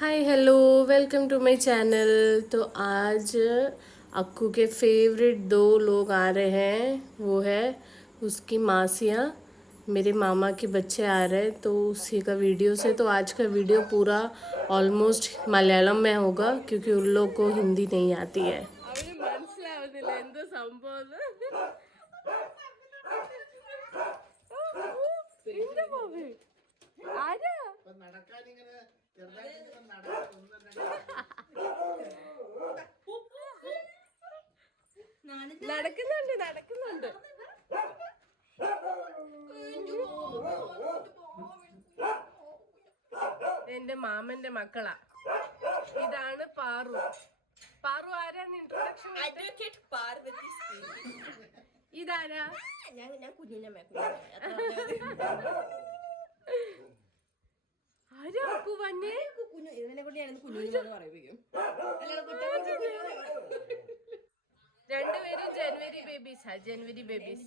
Hi hello welcome to my channel. तो आज अक्कू के फेवरेट 2 लोग आ रहे हैं, वो है उसकी मासियाँ, मेरे मामा के बच्चे आ रहे हैं, तो उसी का वीडियो से। तो आज का वीडियो पूरा ऑलमोस्ट मलयालम में होगा क्योंकि उन लोग को हिंदी नहीं आती है। നടക്കുന്നുണ്ട് നടക്കുന്നുണ്ട്. എന്റെ മാമന്റെ മക്കളാ. ഇതാണ് പാറു. പാറു ആരാണ്? ഇൻട്രൊഡക്ഷൻ. അഡ്വക്കേറ്റ് പാർവതി. ഇതാരാ? ഞാൻ കുഞ്ഞിനെ ആരാ അക്കു വന്നേ? കുഞ്ഞു ഇതിനെ കൊണ്ട് ഞാൻ കുഞ്ഞിനെ പറയിപ്പിക്കും. രണ്ടുപേരും ജനുവരി ബേബീസാ. ജനുവരി ബേബീസ്.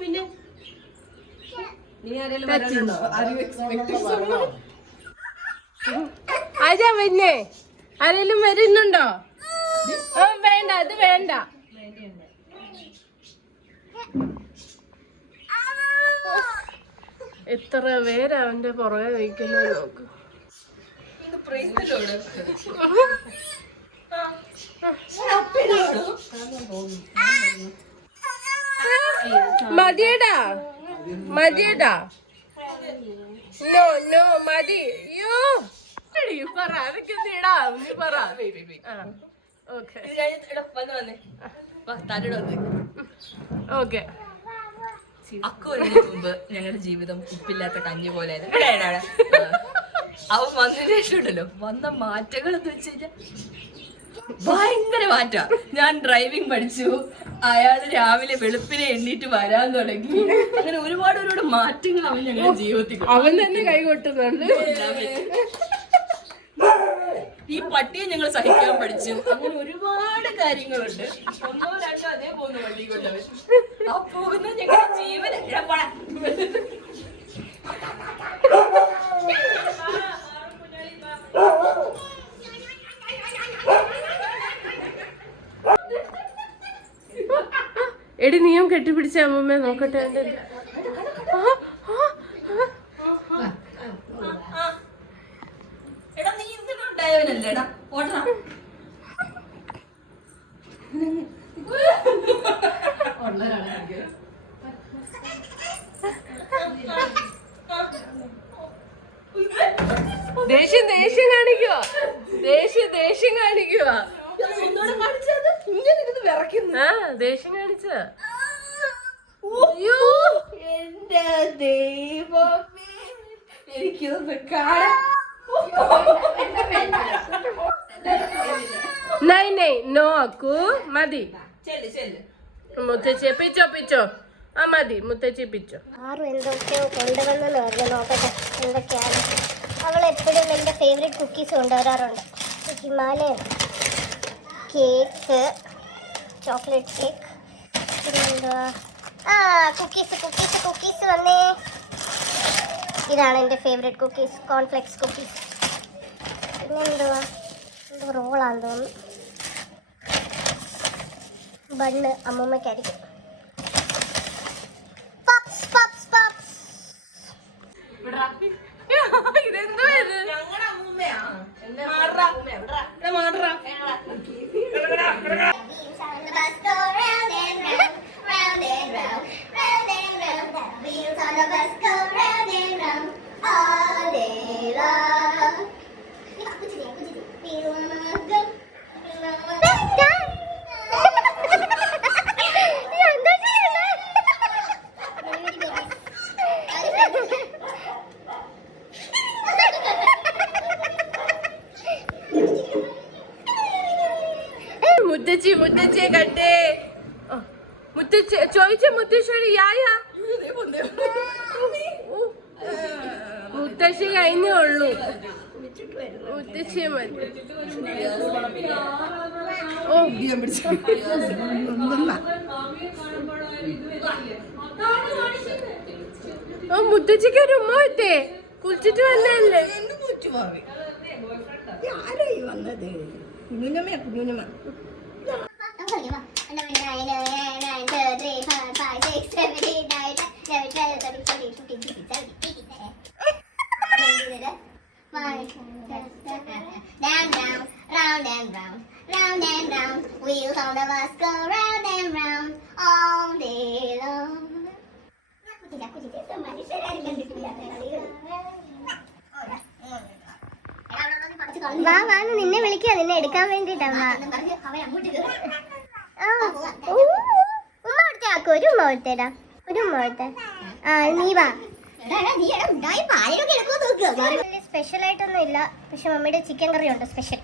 പിന്നെ ആരാ വരുന്നേ? ആരെങ്കിലും വരുന്നുണ്ടോ? വേണ്ട, അത് വേണ്ട. എത്ര പേര് അവന്റെ പുറകെ വയ്ക്കുന്നത് നോക്ക്. മതിയടാ മതിയടാ. നോ നോ മതി. അയ്യോ പറ, അതൊക്കെ നീടാ, നീ പറ. Okay okay. അക്കു വരുന്നതിന് മുമ്പ് ഞങ്ങളുടെ ജീവിതം ഉപ്പില്ലാത്ത കഞ്ഞി പോലെ. അവൻ വന്നതിന് ശേഷം ഉണ്ടല്ലോ വന്ന മാറ്റങ്ങൾ എന്ന് വെച്ച് കഴിഞ്ഞാൽ ഭയങ്കര മാറ്റാ. ഞാൻ ഡ്രൈവിംഗ് പഠിച്ചു, അയാള് രാവിലെ വെളുപ്പിനെ എണ്ണീറ്റ് വരാൻ തുടങ്ങി. അങ്ങനെ ഒരുപാട് മാറ്റങ്ങൾ അവൻ ഞങ്ങളുടെ ജീവിതത്തിൽ. അവൻ തന്നെ കൈകൊട്ടുന്നുണ്ട്. ഈ പട്ടിയെ ഞങ്ങൾ സഹിക്കാൻ പഠിച്ചു. അങ്ങനെ ഒരുപാട് കാര്യങ്ങളുണ്ട്. ഒന്നോ രണ്ടോ അതേ പോകുന്നു വണ്ടി കൊണ്ടവൻ. ആ പോകുന്ന ഞങ്ങളുടെ ജീവൻ. എടി നീയും കെട്ടിപ്പിടിച്ച അമ്മമ്മ നോക്കട്ടെ. ദേഷ്യം ദേഷ്യം കാണിക്കുവാ. ദേഷ്യം കാണിക്കുവാ. ദേഷ്യം കാണിച്ച എന്റെ ദൈവമേ, എനിക്കൊന്ന് കാണാം. നൈ നൈ നോ അക്കു മതി. മുത്തച്ഛിയെ പിച്ചോ. ആ മതി, മുത്തച്ഛി പിച്ചോ. ആറും എന്തൊക്കെയോ കൊണ്ടുവന്നെന്ന് പറഞ്ഞു. നോക്കട്ടെ എന്തൊക്കെയാണ്. അവൾ എപ്പോഴും എൻ്റെ ഫേവറേറ്റ് കുക്കീസ് കൊണ്ടുവരാറുണ്ട്. ഹിമാലയൻ കേക്ക്, ചോക്ലേറ്റ് കേക്ക്, പിന്നെന്തുവാ, കുക്കീസ് വന്നേ. ഇതാണ് എൻ്റെ ഫേവറേറ്റ് കുക്കീസ്, കോൺഫ്ലെക്സ് കുക്കീസ്. പിന്നെന്തുവാ, എന്തോ റോളാന്ന് തോന്നുന്നു. ബണ്ണ് അമ്മൂമ്മയ്ക്കായിരിക്കും. ഇതെന്തോ ഇത്? ഞങ്ങളുടെ അമ്മൂമ്മയാ. മുത്തച്ഛിയെ കണ്ടേ. ചോദിച്ച മുത്തശ്ശേരി യായാ. മുത്തശ്ശി കഴിഞ്ഞേ ഉള്ളൂ. മുത്തശ്ശിയെ മതി. ഓ ഓ മുത്തച്ഛിക്ക് ഒരു ഉമ്മ വെച്ചേ, കുളിച്ചിട്ട് വന്നല്ലേ. Round and round, round and round, wheels on the bus go round and round all day long. വാ വാ, നിന്നെ വിളിക്കുക, നിന്നെ എടുക്കാൻ വേണ്ടിട്ടാ. ഉമ്മ കൊടുത്തേ ആക്കോ, ഒരു ഉമ്മ കൊടുത്തേടാ, ഒരു ഉമ്മ കൊടുത്തേ. ആ നീ വാ. സ്പെഷ്യൽ ആയിട്ടൊന്നും ഇല്ല, പക്ഷെ മമ്മിയുടെ ചിക്കൻ കറി ഉണ്ട് സ്പെഷ്യൽ.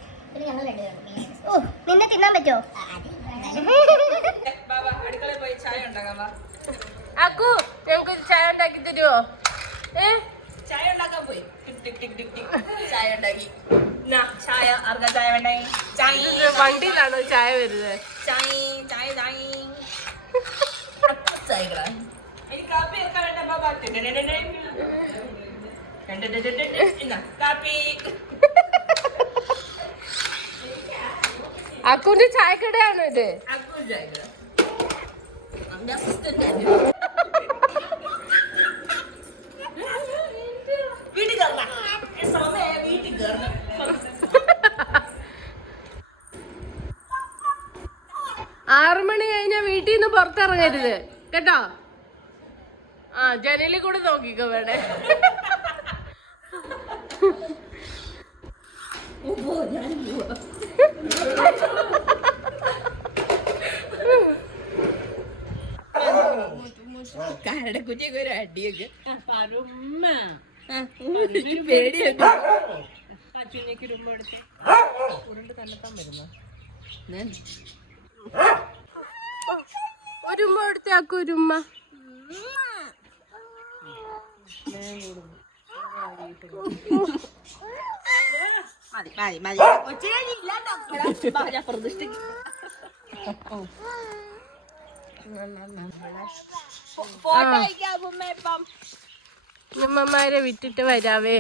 ഓ നിന്നെ തിന്നാൻ പറ്റുമോ? അക്കു ഞങ്ങൾക്ക് ചായ ഉണ്ടാക്കി തരുമോ? ചായ ഉണ്ടാക്കാൻ പോയി. ചായ ഉണ്ടാക്കി. ചായ ആർക്കാ ചായ വേണ്ടേ? ചായ വണ്ടിയിലാണോ ചായ വരുന്നത്? ചായ ചായ ചായ ചായകളാ. എനിക്ക് കാപ്പി എടുക്കാൻ വേണ്ട ബാബാ. കാപ്പി. അക്കുവിന്റെ ചായക്കടയാണോ ഇത്? വീട്ടിൽ കയറണം, സമയം വീട്ടിൽ കയറണം. 6 മണി കഴിഞ്ഞാ വീട്ടിൽ നിന്ന് പുറത്തിറങ്ങരുത് കേട്ടോ. ആ ജനലിൽ കൂടെ നോക്കിക്കോ വേണേ. കരടക്കുറ്റിയൊക്കെ ഒരു അടിയൊക്കെ പേടിയൊക്കെ. ഉരുണ്ട് തന്നെത്താൻ വരുന്നു. ഒരു ഉമ്മ എടുത്തേ ആക്കു, ഒരു ഉമ്മ. ഉമ്മമാരെ വിട്ടിട്ട് വരാവേ.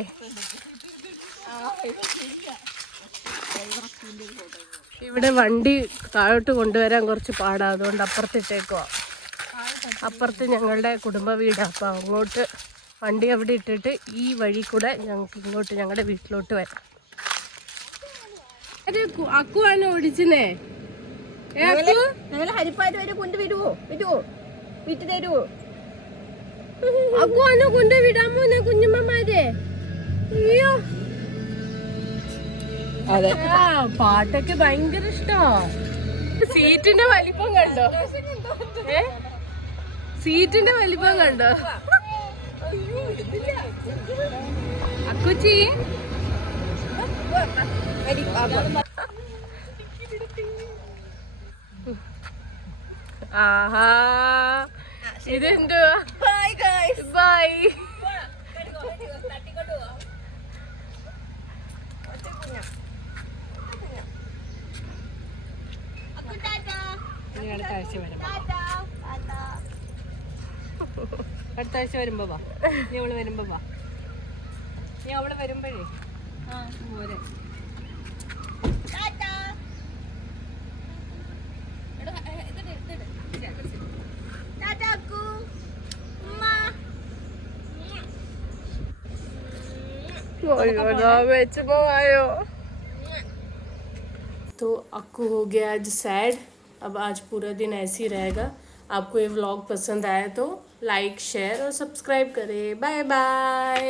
ഇവിടെ വണ്ടി താഴോട്ട് കൊണ്ടുവരാൻ കുറച്ച് പാടാ, അതുകൊണ്ട് അപ്പുറത്തിട്ടേക്കുവാ. അപ്പുറത്ത് ഞങ്ങളുടെ കുടുംബ വീടാണ്, അപ്പം അങ്ങോട്ട് വണ്ടി അവിടെ ഇട്ടിട്ട് ഈ വഴി കൂടെ ഞങ്ങൾക്ക് ഇങ്ങോട്ട് ഞങ്ങളുടെ വീട്ടിലോട്ട് വരാം. അക്കുവാണ് ഓടിച്ചേ. ഹരിപ്പാട് വരെ കൊണ്ടുവരുവോ? വിട്ടു തരുവോ? അക്കുവാണോ കൊണ്ടുവിടാമോ കുഞ്ഞമ്മമാരെ? അയ്യോ ആ പാട്ടൊക്കെ ഭയങ്കര ഇഷ്ടമാ. സീറ്റിന്റെ വലിപ്പം കണ്ടോ? സീറ്റിന്റെ വലിപ്പം കണ്ടോ? അക്കുച്ചി ആഹാ ഇതെന്തുവാ? ബൈ. അടുത്ത ആഴ്ച വരുമ്പോ വാ. നീ അവള് വരുമ്പോ വാ. നീ അവള് വരുമ്പോഴേ പോരെ. तो अक्कू हो गया आज सैड. अब आज पूरा दिन ऐसे ही रहेगा. आपको ये व्लॉग पसंद आया तो लाइक शेयर और सब्सक्राइब करें. Bye bye.